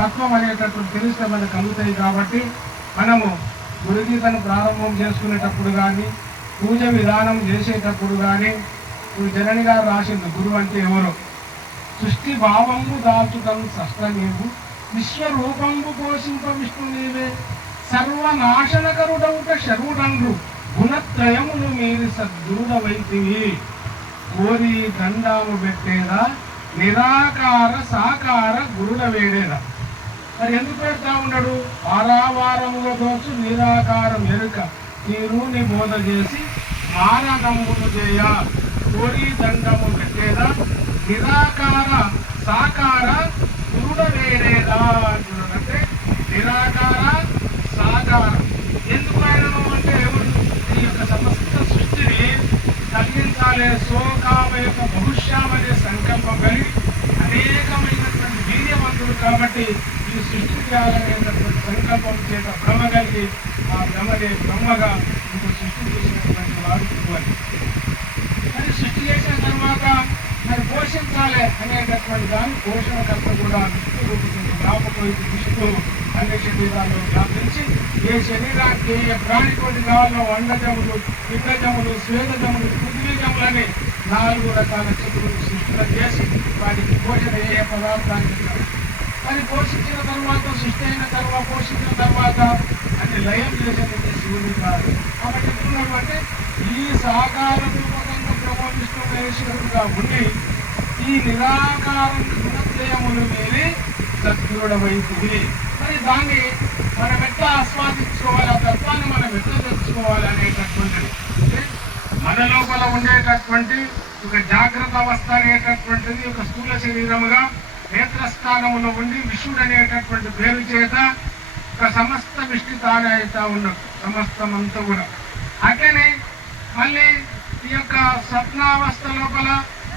తత్వం అనేటటువంటి తెలిస్తే మనకు కలుగుతాయి కాబట్టి మనము గురుగీతను ప్రారంభం చేసుకునేటప్పుడు కానీ పూజ విధానం చేసేటప్పుడు కానీ ఇప్పుడు జనని గారు రాసింది గురువు అంటే ఎవరు? సృష్టి భావము దాల్చుటం సష్ట నీవు విశ్వరూపంబు పోషింప విష్ణు నీవే సర్వనాశనకరుడవుట శరుడండ్రు గుణత్రయమును మీరు సద్గురుడవైతివి. కోరి దండాము పెట్టేదా నిరాకార సాకార గురుడ వేడేదా? మరి ఎందుకు పెడతా ఉన్నాడు? వారావారముగా దోచు నిరాకారం ఎరుక. నీరుని బోధ చేసి మానదమ్ములు చేయ. కోరి దండము పెట్టేదా? నిరాకార సాకార గురుడ వేరేదా? అంటే నిరాకార సాకార. ఎందుకు ఆయనను అంటే ఈ యొక్క సమస్త సృష్టిని తగ్గించాలి. సోకామ యొక్క భవిష్యామనే సంకల్పం కలిగి అనేకమైనటువంటి వీర్యవంతుడు కాబట్టి ఈ సృష్టి చేయాలనేటటువంటి సంకల్పం చేత భ్రమ కలిగి ఆ భ్రమదే బ్రహ్మగా ఇంకో సృష్టి చేసినటువంటి వాడు ఇవ్వాలి. మరి సృష్టి చేసిన తర్వాత మరి పోషించాలి అనేటటువంటి దాన్ని పోషణకర్త కూడా విష్ణు రూపుతుంది రాకపోయి విష్ణు అన్ని శరీరాల్లో వ్యాపించి ఏ శరీరానికి ఏ ప్రాణికోటి కావాలో వండజములు పిండజములు స్వేదజములు పృథ్వీజములని నాలుగు రకాల చెట్లు సృష్టిలో చేసి వాటికి పోషణ ఏ పదార్థాన్ని పదార్థానికి మరి పోషించిన తర్వాత సృష్టి అయిన తర్వాత పోషించిన తర్వాత అని లయం చేసేది శివుడు కాదు. కాబట్టి ఎట్లున్నాడు అంటే ఈ సాకార రూపకంగా బ్రహ్మ విష్ణు మహేశ్వరుడుగా ఉండి ఈ నిరాకారం గుణత్రయములు మీరి సద్గురుడమైంది మరి దాన్ని మనం ఎట్లా ఆస్వాదించుకోవాలి ఆ తత్వాన్ని మనం ఎట్లా తెలుసుకోవాలి లోపల ఉండేటటువంటి ఒక జాగ్రత్త అవస్థ అనేటటువంటిది ఒక స్థూల శరీరముగా నేత్రస్థానములో ఉండి విష్ణుడు అనేటటువంటి పేరు చేత ఒక సమస్త విష్ణు తానే అవుతా ఉన్నాడు సమస్తం అంతా కూడా. అట్లనే మళ్ళీ ఈ యొక్క స్వప్నావస్థ లోపల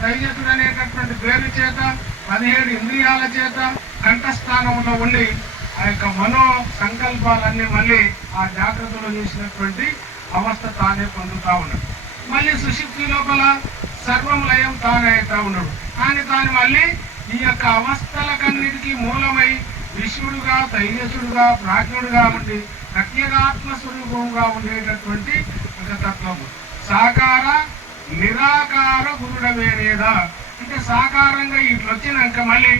తైజసుడు అనేటటువంటి పేరు చేత పదిహేడు ఇంద్రియాల చేత కంఠస్థానంలో ఉండి ఆ యొక్క మనో సంకల్పాలన్నీ మళ్ళీ ఆ జాగ్రత్తలో చేసినటువంటి అవస్థ తానే పొందుతా ఉన్నాడు మళ్ళీ సుశుక్తి లోపల సర్వం లయం తానైతా అవుతా ఉన్నాడు. కానీ తాను మళ్ళీ ఈ యొక్క అవస్థలకన్నిటికీ మూలమై విశ్వడుగా తైజసుడుగా ప్రాజ్ఞుడుగా ఉండి ప్రత్యేగాత్మ స్వరూపంగా ఉండేటటువంటి ఒక తత్వము సాకార నిరాకార గురుడమేనేదా అంటే సాకారంగా ఇట్లా వచ్చినాక మళ్ళీ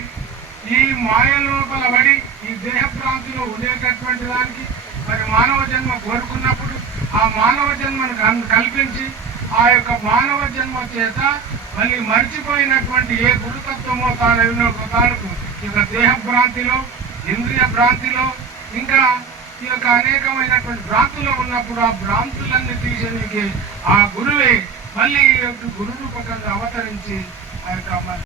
ఈ మాయ లోపల పడి ఈ దేహ ప్రాంతిలో ఉండేటటువంటి దానికి మరి మానవ జన్మ కోరుకున్నప్పుడు ఆ మానవ జన్మను కల్పించి ఆ యొక్క మానవ జన్మ చేత మళ్ళీ మర్చిపోయినటువంటి ఏ గురుతత్వమో తాను తాను ఈ యొక్క దేహ భ్రాంతిలో ఇంద్రియ భ్రాంతిలో ఇంకా ఈ యొక్క అనేకమైనటువంటి భ్రాంతులో ఉన్నప్పుడు ఆ భ్రాంతులన్నీ తీసేందుకే ఆ గురువే మళ్ళీ ఈ యొక్క గురు రూపకంగా అవతరించి ఆ యొక్క